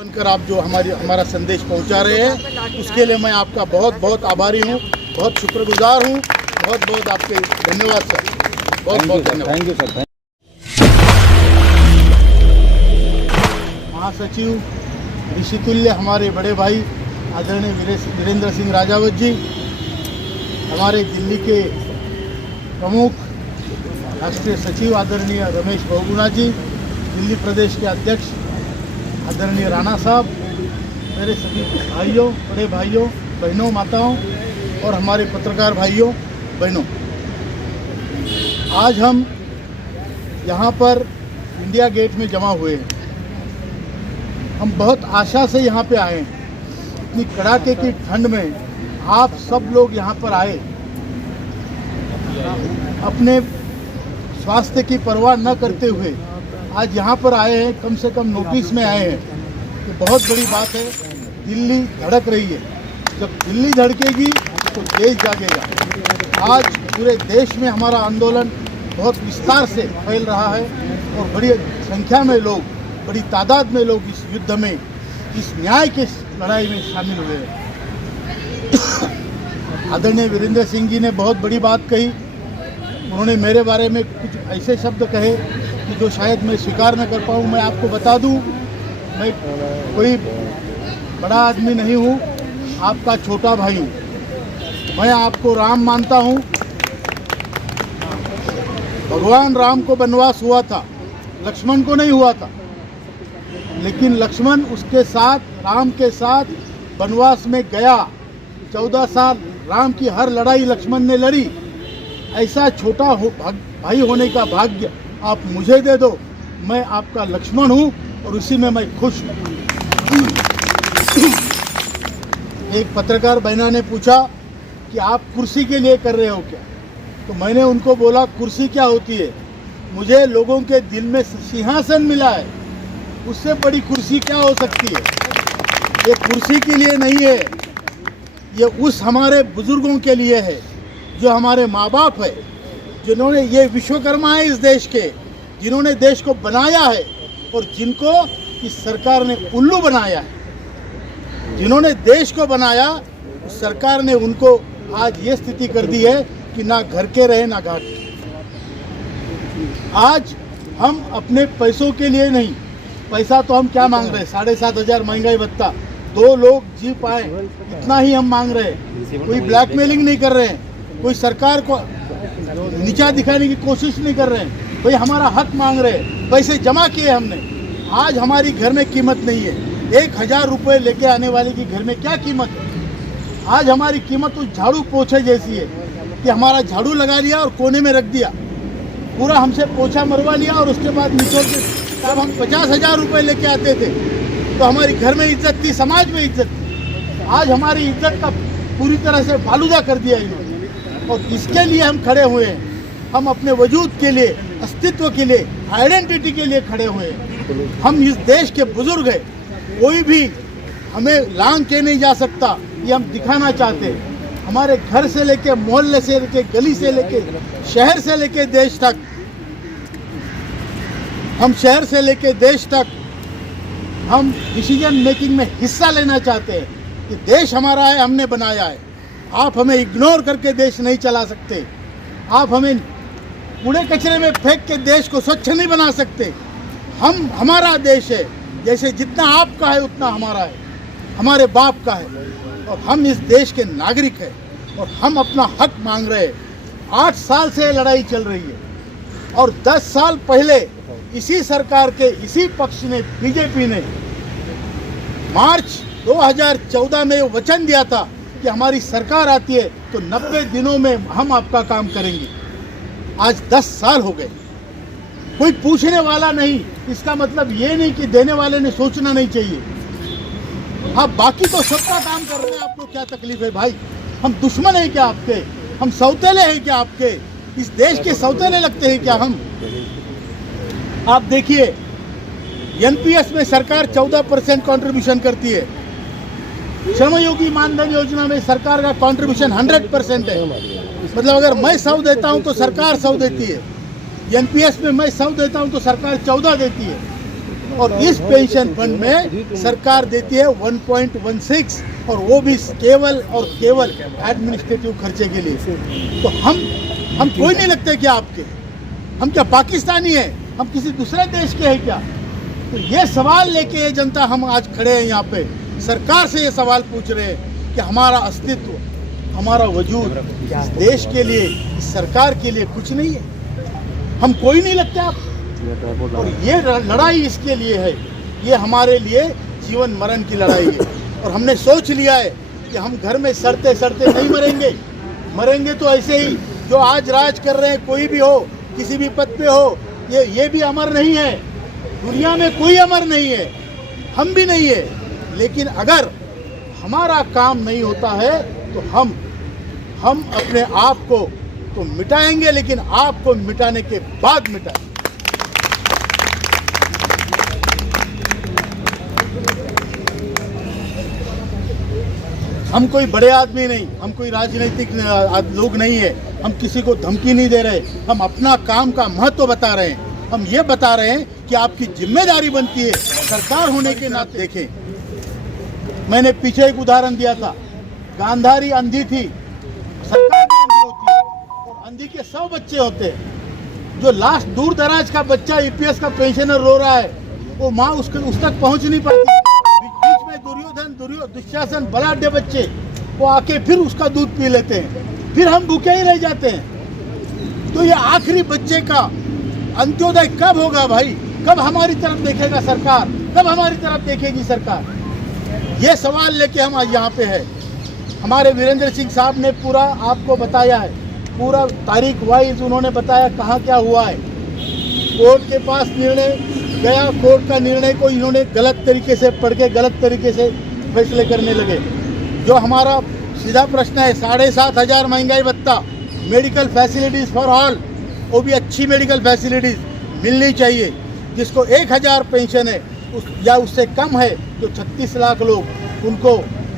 बनकर आप जो हमारा संदेश पहुंचा रहे हैं उसके लिए मैं आपका बहुत बहुत आभारी हूं, बहुत शुक्रगुजार हूं। बहुत बहुत आपके धन्यवाद सर, बहुत बहुत धन्यवाद। Thank you sir. महासचिव ऋषितुल्य हमारे बड़े भाई आदरणीय वीरेंद्र सिंह राजावत जी, हमारे दिल्ली के प्रमुख राष्ट्रीय सचिव आदरणीय रमेश बहुगुणा जी, दिल्ली प्रदेश के अध्यक्ष आदरणीय राणा साहब, मेरे सभी भाइयों, बड़े भाइयों, बहनों, माताओं और हमारे पत्रकार भाइयों बहनों, आज हम यहाँ पर इंडिया गेट में जमा हुए हैं। हम बहुत आशा से यहाँ पे आए हैं। इतनी कड़ाके की ठंड में आप सब लोग यहाँ पर आए, अपने स्वास्थ्य की परवाह न करते हुए आज यहाँ पर आए हैं, कम से कम नोटिस में आए हैं। ये बहुत बड़ी बात है। दिल्ली धड़क रही है, जब दिल्ली धड़केगी तो देश जागेगा। आज पूरे देश में हमारा आंदोलन बहुत विस्तार से फैल रहा है और बड़ी संख्या में लोग, बड़ी तादाद में लोग इस युद्ध में, इस न्याय की लड़ाई में शामिल हुए हैं। आदरणीय वीरेंद्र सिंह जी ने बहुत बड़ी बात कही। उन्होंने मेरे बारे में कुछ ऐसे शब्द कहे कि जो शायद मैं स्वीकार न कर पाऊँ। मैं आपको बता दूं, मैं कोई बड़ा आदमी नहीं हूँ, आपका छोटा भाई हूँ। मैं आपको राम मानता हूँ। भगवान राम को वनवास हुआ था, लक्ष्मण को नहीं हुआ था, लेकिन लक्ष्मण उसके साथ, राम के साथ वनवास में गया। 14 साल राम की हर लड़ाई लक्ष्मण ने लड़ी। ऐसा छोटा भाई होने का भाग्य आप मुझे दे दो। मैं आपका लक्ष्मण हूँ और उसी में मैं खुश हूँ। एक पत्रकार बहना ने पूछा कि आप कुर्सी के लिए कर रहे हो क्या? तो मैंने उनको बोला, कुर्सी क्या होती है? मुझे लोगों के दिल में सिंहासन मिला है, उससे बड़ी कुर्सी क्या हो सकती है? ये कुर्सी के लिए नहीं है, ये उस हमारे बुजुर्गों के लिए है जो हमारे माँ बाप है, जिन्होंने, ये विश्वकर्मा है इस देश के, जिन्होंने देश को बनाया है और जिनको इस सरकार ने उल्लू बनाया है। जिन्होंने देश को बनाया, उस सरकार ने उनको आज ये स्थिति कर दी है कि ना घर के रहे ना घाट के। आज हम अपने पैसों के लिए नहीं, पैसा तो हम क्या मांग रहे हैं? 7,500 महंगाई भत्ता, 2 लोग जी पाए, इतना ही हम मांग रहे हैं। कोई ब्लैकमेलिंग नहीं कर रहे हैं, कोई सरकार को नीचा दिखाने की कोशिश नहीं कर रहे हैं। भाई हमारा हक मांग रहे हैं, पैसे जमा किए हमने। आज हमारी घर में कीमत नहीं है। 1,000 रुपये लेके आने वाले की घर में क्या कीमत है? आज हमारी कीमत उस झाड़ू पोछे जैसी है कि हमारा झाड़ू लगा लिया और कोने में रख दिया, पूरा हमसे पोछा मरवा लिया और उसके बाद निचोड़ के, तब हम 50,000 रुपये लेके आते थे तो हमारी घर में इज्जत थी, समाज में इज्जत थी। आज हमारी इज्जत का पूरी तरह से फालूदा कर दिया इन्होंने, और इसके लिए हम खड़े हुए हैं। हम अपने वजूद के लिए, अस्तित्व के लिए, आइडेंटिटी के लिए खड़े हुए हैं। हम इस देश के बुजुर्ग हैं, कोई भी हमें लांग के नहीं जा सकता, ये हम दिखाना चाहते हैं। हमारे घर से लेके, मोहल्ले से लेके, गली से लेके, शहर से लेके देश तक, हम शहर से लेके देश तक हम डिसीजन मेकिंग में हिस्सा लेना चाहते हैं। कि देश हमारा है, हमने बनाया है। आप हमें इग्नोर करके देश नहीं चला सकते। आप हमें कूड़े कचरे में फेंक के देश को स्वच्छ नहीं बना सकते। हमारा देश है, जैसे जितना आपका है उतना हमारा है, हमारे बाप का है, और हम इस देश के नागरिक हैं और हम अपना हक मांग रहे हैं। 8 साल से लड़ाई चल रही है और 10 साल पहले इसी सरकार के, इसी पक्ष ने, बीजेपी ने मार्च 2014 में वचन दिया था कि हमारी सरकार आती है तो 90 दिनों में हम आपका काम करेंगे। आज 10 साल हो गए, कोई पूछने वाला नहीं। इसका मतलब ये नहीं कि देने वाले ने सोचना नहीं चाहिए। हाँ, बाकी तो सबका काम कर रहे हैं, आपको क्या तकलीफ है भाई? हम दुश्मन हैं क्या आपके? हम सौतेले हैं क्या आपके? इस देश के सौतेले लगते हैं क्या हम? आप देखिए, एनपीएस में सरकार 14% कंट्रीब्यूशन करती है। श्रमयोगी मानधन योजना में सरकार का कंट्रीब्यूशन 100% है। मतलब अगर मैं 100 देता हूं तो सरकार 100 देती है। एनपीएस में मैं 100 देता हूं तो सरकार 14 देती है। और इस पेंशन फंड में सरकार देती है 1.16 और वो भी केवल और केवल एडमिनिस्ट्रेटिव खर्चे के लिए। तो हम कोई नहीं लगते क्या आपके? हम क्या पाकिस्तानी हैं? हम किसी दूसरे देश के हैं क्या? तो ये सवाल लेके ये जनता हम आज खड़े हैं यहाँ पे, सरकार से ये सवाल पूछ रहे हैं कि हमारा अस्तित्व, हमारा वजूद इस देश के लिए, इस सरकार के लिए कुछ नहीं है, हम कोई नहीं लगते आप। और ये लड़ाई इसके लिए है, ये हमारे लिए जीवन मरण की लड़ाई है। और हमने सोच लिया है कि हम घर में सड़ते सड़ते नहीं मरेंगे, मरेंगे तो ऐसे ही जो आज राज कर रहे हैं, कोई भी हो, किसी भी पद पे हो, ये भी अमर नहीं है। दुनिया में कोई अमर नहीं है, हम भी नहीं है। लेकिन अगर हमारा काम नहीं होता है तो हम अपने आप को तो मिटाएंगे, लेकिन आपको मिटाने के बाद मिटाएंगे। हम कोई बड़े आदमी नहीं, हम कोई राजनीतिक लोग नहीं है, हम किसी को धमकी नहीं दे रहे, हम अपना काम का महत्व बता रहे हैं। हम ये बता रहे हैं कि आपकी जिम्मेदारी बनती है सरकार होने के नाते। देखें, मैंने पीछे एक उदाहरण दिया था, गांधारी अंधी थी, सरकार भी अंधी होती है, और अंधी के 100 बच्चे होते हैं। जो लास्ट दूर दराज का बच्चा ईपीएस का पेंशनर रो रहा है, वो माँ उस तक पहुँच नहीं पाती। बीच में दुर्योधन, दुशासन, बलाढ्य बच्चे वो आके फिर उसका दूध पी लेते हैं, फिर हम भूखे ही रह जाते हैं। तो ये आखिरी बच्चे का अंत्योदय कब होगा भाई? कब हमारी तरफ देखेगा सरकार? कब हमारी तरफ देखेगी सरकार? ये सवाल लेके हम आज यहाँ पे है। हमारे वीरेंद्र सिंह साहब ने पूरा आपको बताया है, पूरा तारीख वाइज उन्होंने बताया कहाँ क्या हुआ है। कोर्ट के पास निर्णय गया, कोर्ट का निर्णय को इन्होंने गलत तरीके से पढ़ के गलत तरीके से फैसले करने लगे। जो हमारा सीधा प्रश्न है, 7,500 महंगाई भत्ता, मेडिकल फैसिलिटीज़ फॉर ऑल, वो भी अच्छी मेडिकल फैसिलिटीज़ मिलनी चाहिए। जिसको 1,000 पेंशन है या उससे कम है, तो 36 लाख लोग, उनको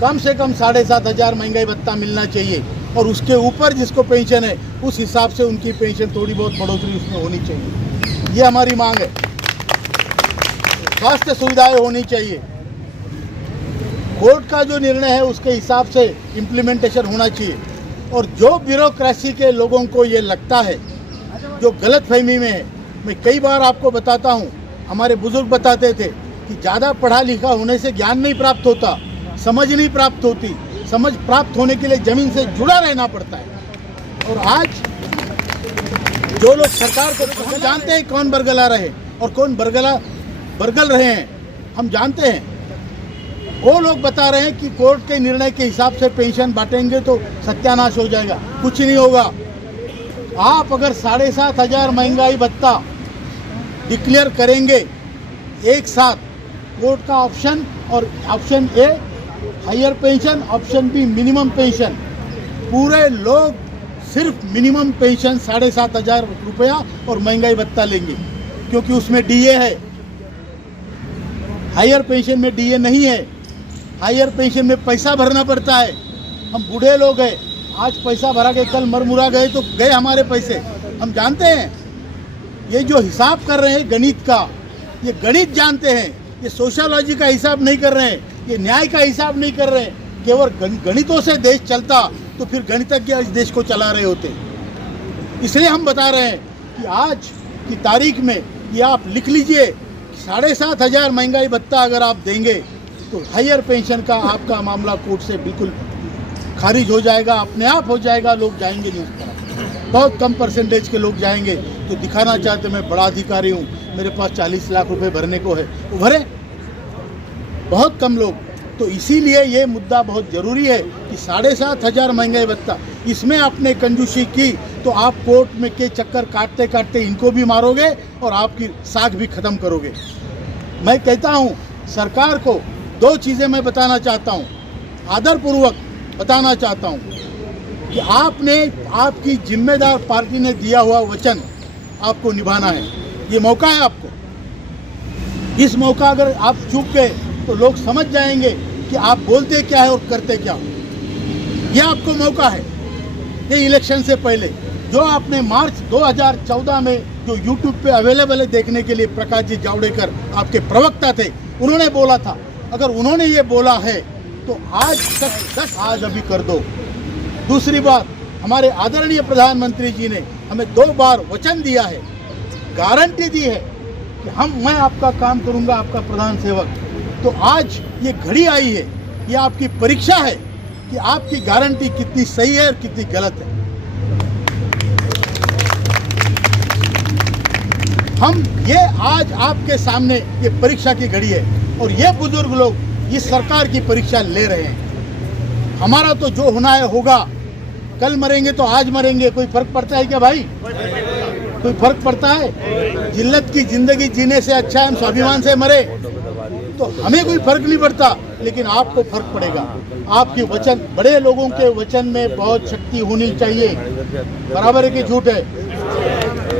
कम से कम 7,500 महंगाई भत्ता मिलना चाहिए। और उसके ऊपर जिसको पेंशन है, उस हिसाब से उनकी पेंशन थोड़ी बहुत बढ़ोतरी उसमें होनी चाहिए। ये हमारी मांग है। स्वास्थ्य सुविधाएं होनी चाहिए। कोर्ट का जो निर्णय है उसके हिसाब से इम्प्लीमेंटेशन होना चाहिए। और जो ब्यूरोक्रेसी के लोगों को ये लगता है, जो गलतफहमी में है, मैं कई बार आपको बताता हूँ, हमारे बुजुर्ग बताते थे कि ज़्यादा पढ़ा लिखा होने से ज्ञान नहीं प्राप्त होता, समझ नहीं प्राप्त होती। समझ प्राप्त होने के लिए ज़मीन से जुड़ा रहना पड़ता है। और आज जो लोग सरकार को, हम जानते हैं कौन बरगला रहे और कौन बरगल रहे हैं, हम जानते हैं। वो लोग बता रहे हैं कि कोर्ट के निर्णय के हिसाब से पेंशन बांटेंगे तो सत्यानाश हो जाएगा। कुछ नहीं होगा। आप अगर 7,500 महंगाई भत्ता डिक्लेयर करेंगे एक साथ, कोर्ट का ऑप्शन और option A higher pension, option B minimum pension, पूरे लोग सिर्फ मिनिमम पेंशन 7,500 रुपया और महंगाई भत्ता लेंगे, क्योंकि उसमें डीए है। हायर पेंशन में डीए नहीं है। हायर पेंशन में पैसा भरना पड़ता है। हम बूढ़े लोग हैं, आज पैसा भरा के कल मरमुरा गए तो गए हमारे पैसे। हम जानते हैं ये जो हिसाब कर रहे हैं गणित का, ये गणित जानते हैं, ये सोशियोलॉजी का हिसाब नहीं कर रहे हैं, ये न्याय का हिसाब नहीं कर रहे हैं। केवल गणितों से देश चलता तो फिर गणितज्ञ इस देश को चला रहे होते। इसलिए हम बता रहे हैं कि आज की तारीख में ये आप लिख लीजिए, 7,500 महंगाई भत्ता अगर आप देंगे तो हायर पेंशन का आपका मामला कोर्ट से बिल्कुल खारिज हो जाएगा, अपने आप हो जाएगा। लोग जाएंगे नहीं उस तरफ, बहुत कम परसेंटेज के लोग जाएंगे जो दिखाना चाहते मैं बड़ा अधिकारी हूँ, मेरे पास 40 लाख रुपए भरने को है, वो भरे। बहुत कम लोग। तो इसीलिए ये मुद्दा बहुत ज़रूरी है कि 7,500 महंगाई भत्ता, इसमें आपने कंजूसी की तो आप कोर्ट में के चक्कर काटते काटते इनको भी मारोगे और आपकी साख भी ख़त्म करोगे। मैं कहता हूँ सरकार को 2 चीज़ें मैं बताना चाहता हूँ, आदरपूर्वक बताना चाहता हूँ कि आपने, आपकी जिम्मेदार पार्टी ने दिया हुआ वचन आपको निभाना है। ये मौका है आपको। इस मौका अगर आप चूक गए तो लोग समझ जाएंगे कि आप बोलते क्या है और करते क्या हो। ये आपको मौका है, ये इलेक्शन से पहले जो आपने मार्च 2014 में जो YouTube पे अवेलेबल है देखने के लिए, प्रकाश जी जावड़ेकर आपके प्रवक्ता थे, उन्होंने बोला था, अगर उन्होंने ये बोला है तो आज तक 10 आज अभी कर दो। दूसरी बात, हमारे आदरणीय प्रधानमंत्री जी ने हमें 2 बार वचन दिया है, गारंटी दी है कि मैं आपका काम करूंगा, आपका प्रधान सेवक। तो आज ये घड़ी आई है, ये आपकी परीक्षा है कि आपकी गारंटी कितनी सही है और कितनी गलत है। हम ये आज आपके सामने ये परीक्षा की घड़ी है और ये बुजुर्ग लोग इस सरकार की परीक्षा ले रहे हैं। हमारा तो जो होना है होगा, कल मरेंगे तो आज मरेंगे, कोई फर्क पड़ता है क्या भाई? कोई फर्क पड़ता है? जिल्लत की जिंदगी जीने से अच्छा है हम स्वाभिमान से मरे, तो हमें कोई फर्क नहीं पड़ता, लेकिन आपको फर्क पड़ेगा। आपके वचन, बड़े लोगों के वचन में बहुत शक्ति होनी चाहिए। बराबर है कि झूठ है?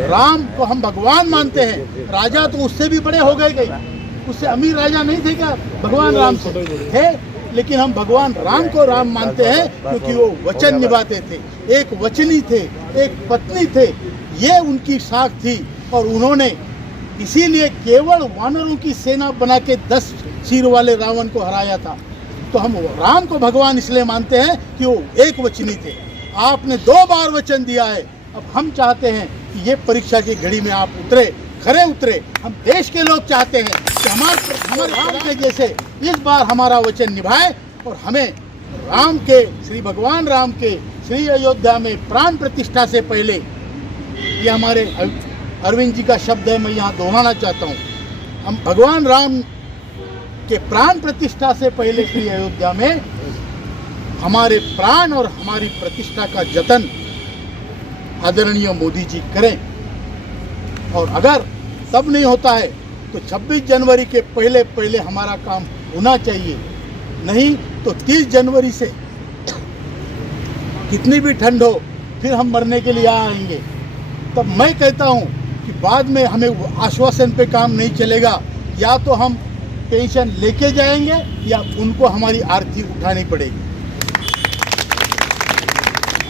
राम को हम भगवान मानते हैं, राजा तो उससे भी बड़े हो गए, उससे अमीर राजा नहीं थे क्या? भगवान राम से थे, लेकिन हम भगवान राम को राम मानते हैं क्योंकि वो वचन निभाते थे, एक वचनी थे, एक पत्नी थे, ये उनकी साख थी। और उन्होंने इसीलिए केवल वानरों की सेना बना के 10 सिर वाले रावण को हराया था। तो हम राम को भगवान इसलिए मानते हैं कि वो एक वचनी थे। आपने 2 बार वचन दिया है, अब हम चाहते हैं कि ये परीक्षा की घड़ी में आप उतरे, खरे उतरे। हम देश के लोग चाहते हैं कि हमारे राम के जैसे इस बार हमारा वचन निभाए और हमें राम के, श्री भगवान राम के श्री अयोध्या में प्राण प्रतिष्ठा से पहले, ये हमारे अरविंद जी का शब्द है, मैं यहाँ दोहराना चाहता हूँ, हम भगवान राम के प्राण प्रतिष्ठा से पहले श्री अयोध्या में हमारे प्राण और हमारी प्रतिष्ठा का जतन आदरणीय मोदी जी करें। और अगर तब नहीं होता है तो 26 जनवरी के पहले पहले हमारा काम होना चाहिए, नहीं तो 30 जनवरी से कितनी भी ठंड हो फिर हम मरने के लिए आएंगे। तब मैं कहता हूं कि बाद में हमें आश्वासन पे काम नहीं चलेगा, या तो हम पेंशन लेके जाएंगे या उनको हमारी आरती उठानी पड़ेगी।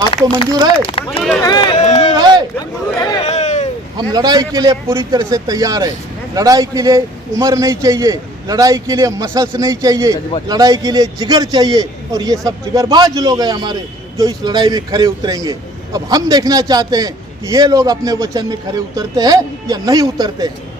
आपको मंजूर है? मंजूर है। हम लड़ाई के लिए पूरी तरह से तैयार है। लड़ाई के लिए उम्र नहीं चाहिए, लड़ाई के लिए मसल्स नहीं चाहिए, लड़ाई के लिए जिगर चाहिए। और ये सब जिगरबाज लोग हैं हमारे जो इस लड़ाई में खरे उतरेंगे। अब हम देखना चाहते हैं कि ये लोग अपने वचन में खरे उतरते हैं या नहीं उतरते हैं।